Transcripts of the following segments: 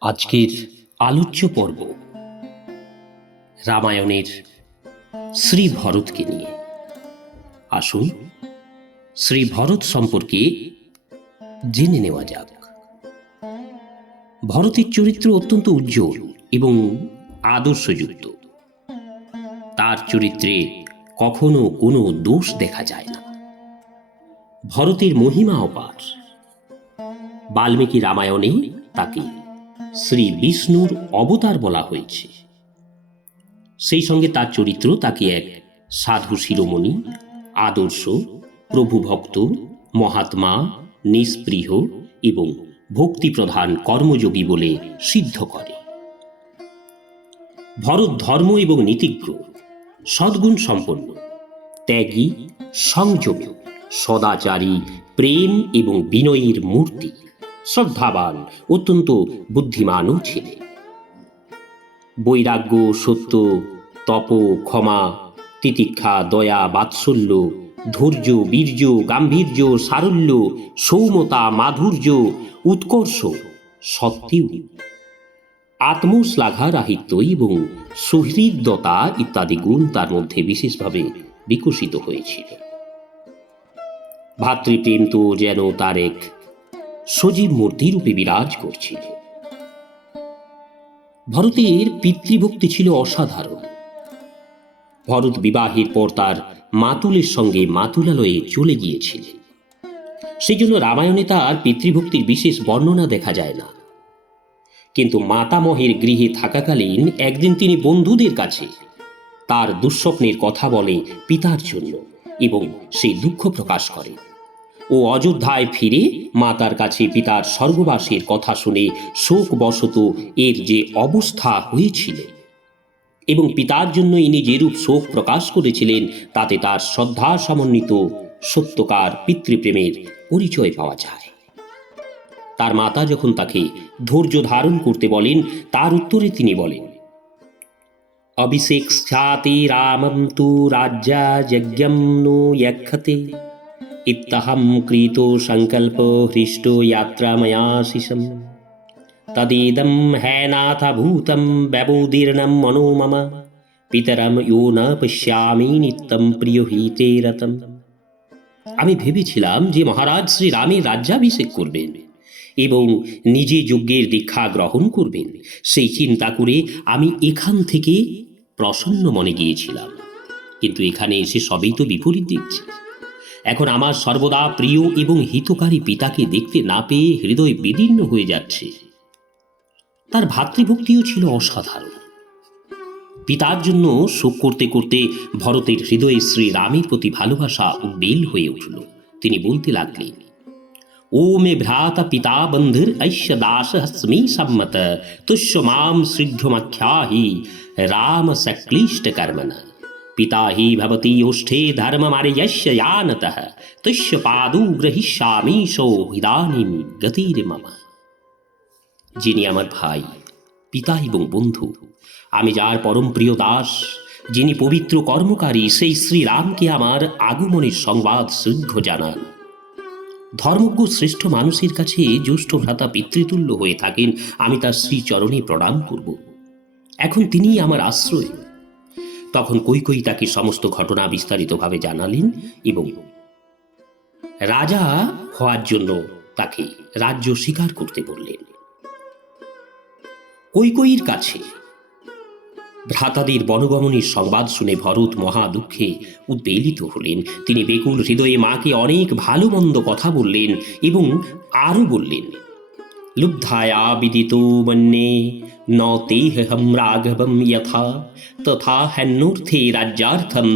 আজকের আলোচ্য পর্ব রামায়ণের শ্রী ভরতকে নিয়ে। আসুন শ্রী ভরত সম্পর্কে জেনে নেওয়া যাক। ভরতের চরিত্র অত্যন্ত উজ্জ্বল এবং আদর্শযুক্ত। তার চরিত্রে কখনো কোনো দোষ দেখা যায় না। ভরতের মহিমা অপার। বাল্মীকি রামায়ণে তাকে শ্রী বিষ্ণুর অবতার বলা হয়েছে। সেই সঙ্গে তার চরিত্র তাকে এক সাধু শিরোমণি, আদর্শ, প্রভুভক্ত, মহাত্মা, নিষ্পৃহ এবং ভক্তিপ্রধান কর্মযোগী বলে সিদ্ধ করে। ভরত ধর্ম এবং নীতিজ্ঞ, সদ্গুণ সম্পন্ন, ত্যাগী, সংযমী, সদাচারী, প্রেম এবং বিনয়ীর মূর্তি। শ্রদ্ধাবান অত্যন্ত বুদ্ধিমানও ছিলেন বৈরাগ্য, সত্য, তপ, ক্ষমা, তিতিক্ষা, দয়া, বাৎসল্য, ধৈর্য, বীর্য, গাম্ভীর্য, সারল্য, সৌমতা, মাধুর্য, উৎকর্ষ সত্ত্বেও আত্মশ্লাঘা রাহিত্য এবং সুহৃদতা ইত্যাদি গুণ তার মধ্যে বিশেষভাবে বিকশিত হয়েছিল। ভাতৃপ্রেম তো যেন তার এক সজীব মূর্তি রূপে বিরাজ করছিল। ভরতের পিতৃভক্তি ছিল অসাধারণ। ভরত বিবাহের পর তার মাতুলের সঙ্গে মাতুলালয়ে চলে গিয়েছিলেন। সেই জন্য রামায়ণে তার পিতৃভক্তির বিশেষ বর্ণনা দেখা যায় না। কিন্তু মাতামহের গৃহে থাকাকালীন একদিন তিনি বন্ধুদের কাছে তার দুঃস্বপ্নের কথা বলে পিতার জন্য এবং সেই দুঃখ প্রকাশ করেন। ও অযোধ্যায় ফিরে মাতার কাছে পিতার স্বর্গবাসের কথা শুনে শোকবশত এর যে অবস্থা হয়েছিল এবং পিতার জন্য ইনি যেরূপ শোক প্রকাশ করেছিলেন, তাতে তার শ্রদ্ধা সমন্বিত সত্যকার পিতৃপ্রেমের পরিচয় পাওয়া যায়। তার মাতা যখন তাকে ধৈর্য ধারণ করতে বলেন, তার উত্তরে তিনি বলেন, অভিষেক রাজ্যা যজ্ঞম নো ইত্তহম কৃত সংকল্প হৃষ্ট যাত্রা ময়া শিশম তদিদম হেনাথ ভূতম ব্যবোদীর্ণম মনো মম পিতরম ইয়ো ন পশ্যামি নিত্যম প্রিয় হিতে রতম আমি ভেবেছিলাম যে মহারাজ শ্রী রামের রাজ্যাভিষেক করবেন এবং নিজে যজ্ঞের দীক্ষা গ্রহণ করবেন। সেই চিন্তা করে আমি এখান থেকে প্রসন্ন মনে গিয়েছিলাম। কিন্তু এখানে এসে সবই তো বিপরীত দেখছি এখন আমার সর্বদা প্রিয় এবং হিতকারী পিতাকে দেখতে না পেয়ে হৃদয় বিদীর্ণ হয়ে যাচ্ছে। তার ভাতৃভক্তিও ছিল অসাধারণ। পিতার জন্য শোক করতে করতে ভরতের হৃদয়ে শ্রী রামের প্রতি ভালোবাসা বেল হয়ে উঠল। তিনি বলতে লাগলেন ও মে ভ্রাতা পিতা বন্ধুর ঐশ্য দাস স্মি সম্মত, তুষ্য মাম শীঘ্রমাখ্যাহি রাম সক্লিষ্ট কর্মনা পিতা হি ভবতি ওষ্ঠে ধর্মমারিয়স্য ইয়ানতঃ তুষ্য পাদু গ্রহিষ্যামীশো ইদানিম গতির মামা যিনি আমার ভাই পিতা এবং বন্ধু আমি যার পরম প্রিয় দাস যিনি পবিত্র কর্মকারী সেই শ্রীরামকে আমার আগমনের সংবাদ শীঘ্র জানান ধর্মজ্ঞ শ্রেষ্ঠ মানুষের কাছে জ্যৈষ্ঠ ভ্রাতা পিতৃতুল্য হয়ে থাকেন আমি তার শ্রীচরণে প্রণাম করব এখন তিনি আমার আশ্রয়। তখন কৈকই তাকে সমস্ত ঘটনা বিস্তারিতভাবে জানালেন এবং রাজা হওয়ার জন্য তাকে রাজ্য স্বীকার করতে বললেন। কৈকইর কাছে ভ্রাতাদের বনগমনের সংবাদ শুনে ভরত মহা দুঃখে উদ্বেলিত হলেন। তিনি বেকুল হৃদয়ে মাকে অনেক ভালো মন্দ কথা বললেন এবং আরও বললেন লুব্ধায়া বিদিত মন্যে ন তেহম রাঘবম যথা তথা হন্যর্থে রাজ্যার্থম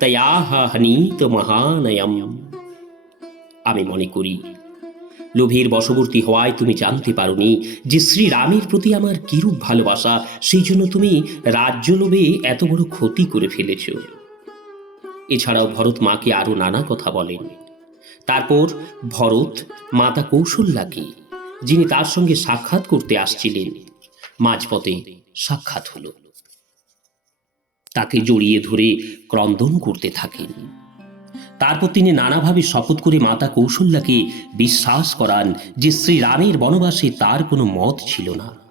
তয়াহ হনীত মহানয়ম আমি মনে করি, লোভের বশবর্তী হওয়ায় তুমি জানতে পারোনি যে শ্রীরামের প্রতি আমার কিরূপ ভালোবাসা, সেই জন্য তুমি রাজ্য লোভে এত বড় ক্ষতি করে ফেলেছ। এছাড়াও ভরত মাকে আরও নানা কথা বলেন। তারপর ভরত মাতা কৌশল্যাকে যিনি তার সঙ্গে সাক্ষাৎ করতে আসছিলেন। মাঝপথে সাক্ষাৎ হল। তাকে জড়িয়ে ধরে ক্রন্দন করতে থাকেন। তারপর তিনি নানাভাবে শপথ করে মাতা কৌশল্যাকে বিশ্বাস করান যে শ্রীরামের বনবাসে তার কোনো মত ছিল না।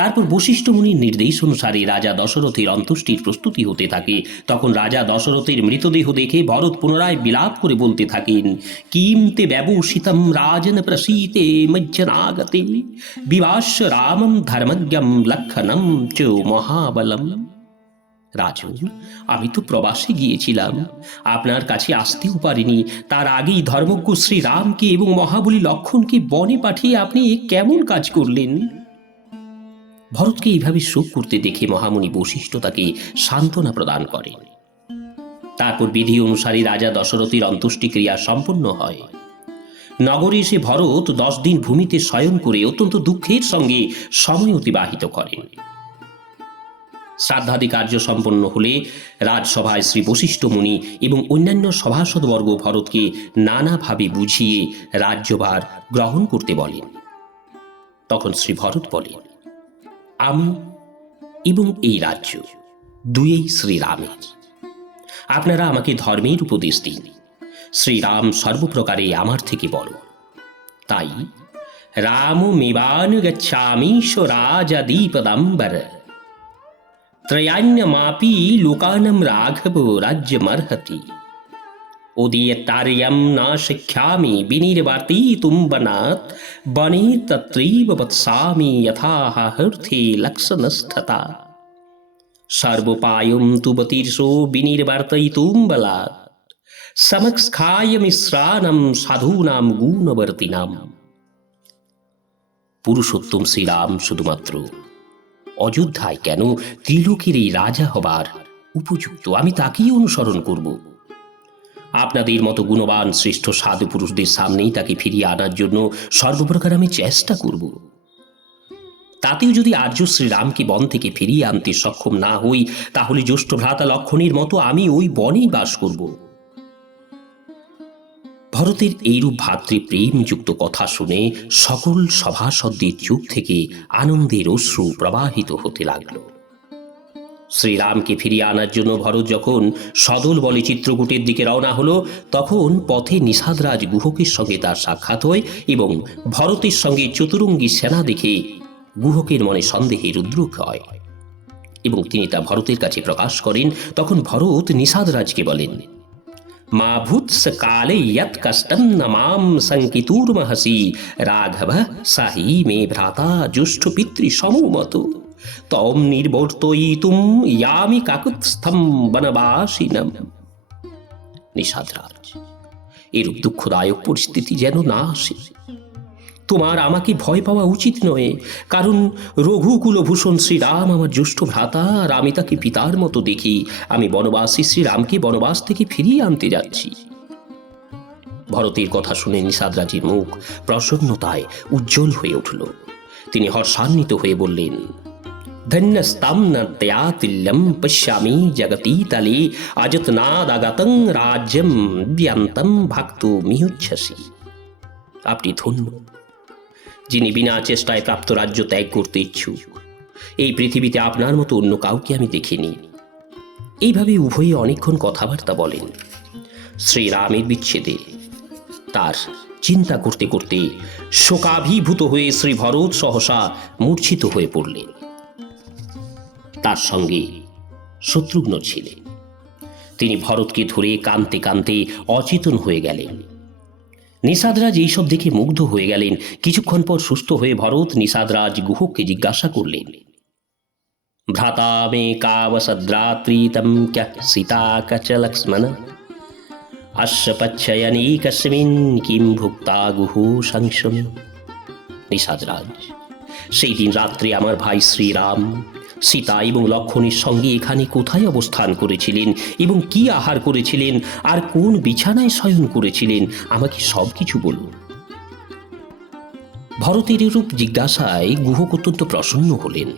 তারপর বশিষ্ঠ মুনির নির্দেশ অনুসারে রাজা দশরথের অন্ত্যেষ্টির প্রস্তুতি হতে থাকে। তখন রাজা দশরথের মৃতদেহ দেখে ভরত পুনরায় বিলাপ করে বলতে থাকেন কিমতে ব্যবসিতম রাজন প্রসীতে মজ্জনাগতে বিবাস রামম ধর্মজ্ঞম লক্ষণম চ মহাবলম। রাজন আমি তো প্রবাসে গিয়েছিলাম। আপনার কাছে আসতেও পারিনি। তার আগেই ধর্মজ্ঞ শ্রী রামকে এবং মহাবলী লক্ষণকে বনে পাঠিয়ে আপনি কেমন কাজ করলেন? ভরতকে এইভাবে শোক করতে দেখে মহামুনি বশিষ্ঠ তাকে সান্ত্বনা প্রদান করেন তারপর বিধি অনুসারে রাজা দশরথীর অন্ত্যেষ্টিক্রিয়া সম্পন্ন হয়। নগরে এসে ভরত দশ দিন ভূমিতে শয়ন করে অত্যন্ত দুঃখের সঙ্গে সময় অতিবাহিত করেন। শ্রাদ্ধাদি কার্য সম্পন্ন হলে রাজসভায় শ্রী বশিষ্ঠ মুনি এবং অন্যান্য সভাসদবর্গ ভরতকে নানাভাবে বুঝিয়ে রাজ্যভার গ্রহণ করতে বলেন। তখন শ্রী ভরত বলেন আমি এবং এই রাজ্য দুয়েই শ্রীরামের। আপনারা আমাকে ধর্মের উপদেশ দিন। শ্রীরাম সর্বপ্রকারে আমার থেকে বড়। তাই রাম মেবান গচ্ছামি রাজাদীপদাম্বর ত্রয়াণ্যমাপি লোকানম রাঘব রাজ্যমর্হতি। শিক্ষামি বিনির্বাতিতুম বনাৎ বনে তত্রৈব বৎসামি যথা হর্থে লক্ষণস্থতা সর্বোপায়ম তু বতীর্ষো বিনির্বার্তয়িতুম বলাৎ সমক্ষায় মিশ্রাণম সাধূনাম গুণবর্তিনাম পুরুষোত্তম শ্রীরাম শুধুমাত্র অযোধ্যায় কেন ত্রিলোকের এই রাজা হবার উপযুক্ত আমি তাকেই অনুসরণ করব আপনাদের মতো গুণবান শ্রেষ্ঠ সাধু পুরুষদের সামনেই তাকে ফিরিয়ে আনার জন্য সর্বপ্রকার আমি চেষ্টা করব। তাতেও যদি আর্য শ্রীরামকে বন থেকে ফিরিয়ে আনতে সক্ষম না হই, তাহলে জ্যেষ্ঠ ভ্রাতা লক্ষণের মতো আমি ওই বনেই বাস করব। ভরতের এইরূপ ভাতৃপ্রেমযুক্ত কথা শুনে সকল সভাসদদের চোখ থেকে আনন্দের অশ্রু প্রবাহিত হতে লাগল। শ্রীরামকে ফিরিয়ে আনার জন্য ভরত যখন সদল বলে চিত্রকূটের দিকে রওনা হলো, তখন পথে নিষাদরাজ গুহকের সঙ্গে তার সাক্ষাৎ হয় এবং ভরতের সঙ্গে চতুরঙ্গী সেনা দেখে গুহকের মনে সন্দেহের উদ্রুক হয়। এবং তিনি তা ভরতের কাছে প্রকাশ করেন, তখন ভরত নিষাদরাজকে বলেন, মা ভূৎস কালে ইয়ৎ কষ্টম ন মাম সংকিতুর্মহসি, রাঘব সাহি মে ভ্রাতা জ্যেষ্ঠ পিতৃ সমমত। তম নির্বর্তয়িতুম ইয়ামি কাকুৎস্থম বনবাসিনম নিষাদরাজ এরূপ দুঃখদায়ক পরিস্থিতি যেন না আসে। তোমার আমাকে ভয় পাওয়া উচিত নয়, কারণ রঘুকুলভূষণ শ্রীরাম আমার জ্যেষ্ঠ ভ্রাতা, আর আমি তাকে পিতার মতো দেখি। আমি বনবাসী শ্রীরামকে বনবাস থেকে ফিরিয়ে আনতে যাচ্ছি। ভরতের কথা শুনে নিষাদরাজির মুখ প্রসন্নতায় উজ্জ্বল হয়ে উঠল। তিনি হর্ষান্বিত হয়ে বললেন নয়া পশ্যামি জগতি তলে অযত্নাদাগতং রাজ্যম ব্যন্তম ভক্ত মিহুচ্ছসি আপনি ধন্য যিনি বিনা চেষ্টায় প্রাপ্ত রাজ্য ত্যাগ করতে ইচ্ছুক এই পৃথিবীতে আপনার মতো অন্য কাউকে আমি দেখিনি এইভাবে উভয়ে অনেকক্ষণ কথাবার্তা বলেন শ্রীরামের বিচ্ছেদে তার চিন্তা করতে করতে শোকাভিভূত হয়ে শ্রী ভরত সহসা মূর্ছিত হয়ে পড়লেন তার সঙ্গে। শত্রুঘ্ন ছিলেন। তিনি ভরতকে ধরে কানতে কানতে অচেতন হয়ে গেলেন। নিষাদরাজ এইসব দেখে মুগ্ধ হয়ে গেলেন। কিছুক্ষণ পর সুস্থ হয়ে ভরত নিষাদরাজ গুহকে জিজ্ঞাসা করলেন, ভ্রাতা মে কাবসদ্রাত্রিতম সীতা কচ লক্ষ্মণ? অশ্ব পচ্ছয়নীকস্মিন কিম ভুক্তা গুহু সংশমী? নিষাদরাজ, সেই দিন রাত্রে আমার ভাই শ্রীরাম সীতা এবং লক্ষণের সঙ্গে এখানে কোথায় অবস্থান করেছিলেন এবং কি আহার করেছিলেন আর কোন বিছানায় শয়ন করেছিলেন, আমাকে সব কিছু বলুন। ভরতের এরূপ জিজ্ঞাসায় গুহক অত্যন্ত প্রসন্ন হলেন।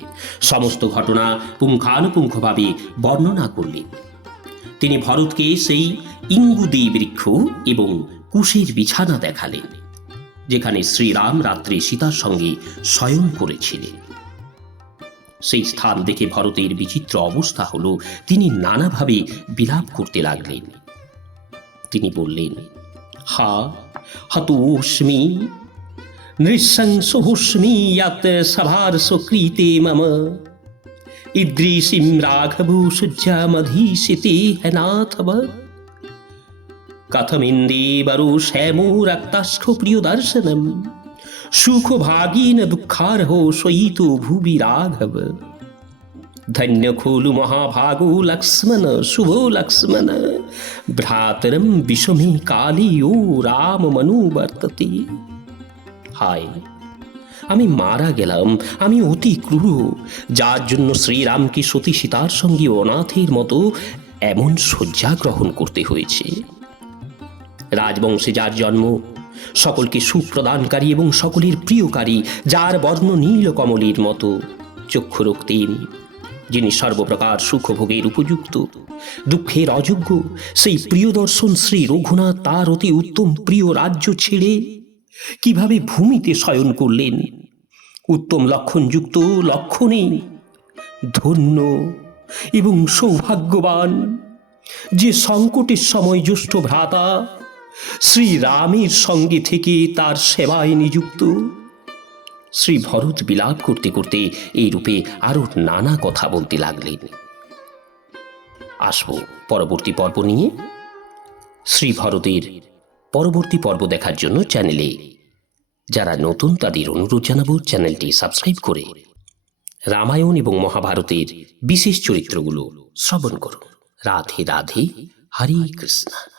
সমস্ত ঘটনা পুঙ্খানুপুঙ্খভাবে বর্ণনা করলেন। তিনি ভরতকে সেই ইঙ্গুদি বৃক্ষ এবং কুশের বিছানা দেখালেন, যেখানে শ্রীরাম রাত্রে সীতার সঙ্গে শয়ন করেছিলেন। সেই স্থান দেখে ভরতের বিচিত্র অবস্থা হল তিনি নানাভাবে বিলাপ করতে লাগলেন। তিনি বললেন, হা হতোস্মি নৃশংসহুষ্মি ইয়াত সভার সুকৃতে মম ঈদৃশিম রাঘবো সূর্যামধীশিতে হেনাথব। কথমিন্দেবরো শ্যামো রক্তাষ্ঠ প্রিয় দর্শনম সুখভাগীন দুঃখারহো শয়িত ভুবি রাঘব। ধন্য খোলু মহাভাগো লক্ষ্মণ, শুভ লক্ষ্মণ। ভ্রাতরম বিষমে কালী ও রাম মনুবর্ততে হায়, আমি মারা গেলাম, আমি অতি ক্রূর। যার জন্য শ্রীরামকে সতী সীতার সঙ্গে অনাথের মতো এমন শয্যা গ্রহণ করতে হয়েছে। রাজবংশে যার জন্ম সকলকে সুখ প্রদানকারী এবং সকলের প্রিয়কারী, যার বর্ণ নীল কমলের মতো। চক্ষু রক্তিম যিনি সর্বপ্রকার সুখভোগের উপযুক্ত। দুঃখের অযোগ্য, সেই প্রিয় দর্শন শ্রী রঘুনাথ তার অতি উত্তম প্রিয় রাজ্য ছেড়ে কীভাবে ভূমিতে শয়ন করলেন? উত্তম লক্ষণযুক্ত লক্ষণে ধন্য এবং সৌভাগ্যবান যে সংকটের সময় জ্যেষ্ঠ ভ্রাতা শ্রী রামের সঙ্গে থেকে তার সেবায় নিযুক্ত। শ্রী ভরত বিলাপ করতে করতে এই রূপে আরও নানা কথা বলতে লাগলেন। আসব পরবর্তী পর্ব নিয়ে। শ্রী ভরতের পরবর্তী পর্ব দেখার জন্য চ্যানেলে যারা নতুন তাদের অনুরোধ জানাব চ্যানেলটি সাবস্ক্রাইব করে রামায়ণ এবং মহাভারতের বিশেষ চরিত্রগুলো শ্রবণ করুন। রাধে রাধে, হরে কৃষ্ণ।